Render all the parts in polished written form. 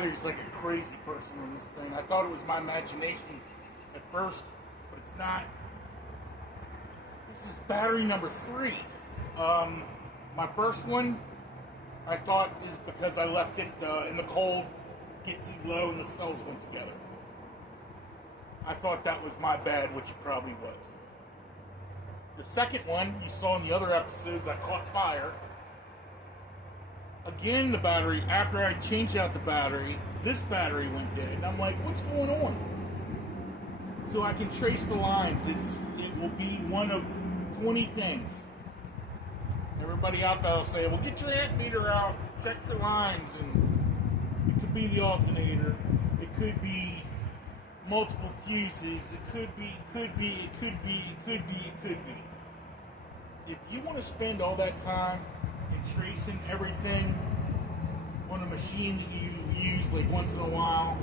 batteries like a crazy person in this thing. I thought it was my imagination at first, but it's not. This is battery number 3. My first one, I thought, is because I left it in the cold, get too low, and the cells went together. I thought that was my bad, which it probably was. The second one, you saw in the other episodes, I caught fire. Again, the battery, after I changed out the battery, this battery went dead. And I'm like, what's going on? So I can trace the lines. It will be one of 20 things. Everybody out there will say, well, get your amp meter out, check your lines. And it could be the alternator. It could be multiple fuses. It could be. If you want to spend all that time in tracing everything on a machine that you use like once in a while,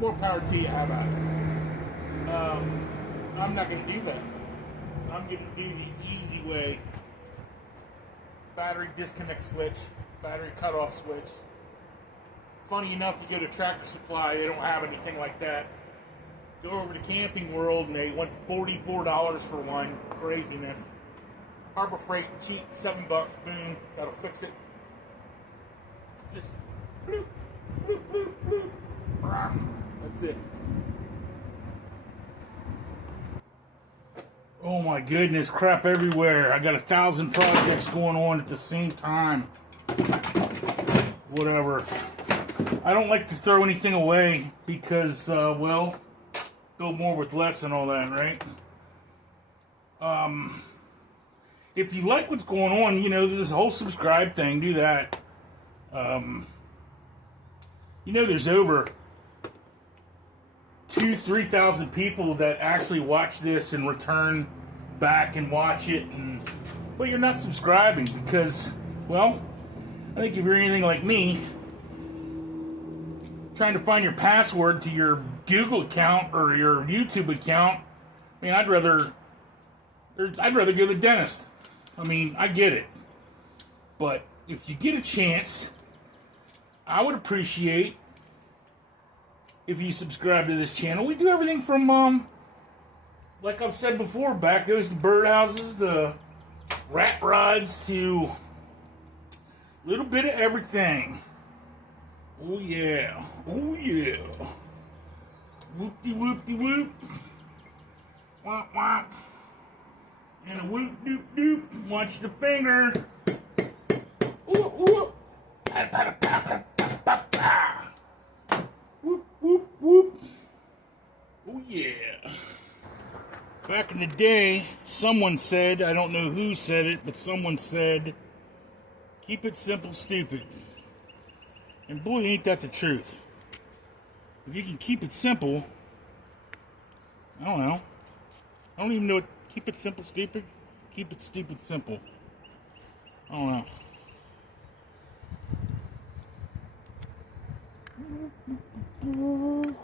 more power to you. How about it? I'm not going to do that. I'm going to do the easy way. Battery disconnect switch, battery cutoff switch. Funny enough, you go to Tractor Supply, they don't have anything like that. Go over to Camping World and they want $44 for one. Craziness. Harbor Freight, cheap, $7, boom, that'll fix it. Just bloop, bloop, bloop, bloop. That's it. Oh my goodness, crap everywhere. I got 1,000 projects going on at the same time. Whatever. I don't like to throw anything away because, well, build more with less and all that, right? If you like what's going on, you know, this whole subscribe thing, do that. You know, there's over 2,000-3,000 people that actually watch this and return back and watch it, but you're not subscribing because, well, I think if you're anything like me, trying to find your password to your Google account or your YouTube account, I mean, I'd rather go to the dentist. I mean, I get it. But if you get a chance, I would appreciate if you subscribe to this channel. We do everything from, like I've said before, backhoes to birdhouses to rat rods to a little bit of everything. Oh yeah. Oh yeah. Whoop-de-whoop-de-whoop. Womp womp. And a whoop doop doop. Watch the finger. Ooh ooh. Whoop whoop whoop. Oh yeah. Back in the day, someone said, I don't know who said it, but someone said, keep it simple, stupid. And boy, ain't that the truth. If you can keep it simple, I don't know. I don't even know what, keep it simple, stupid? Keep it stupid, simple. I don't know.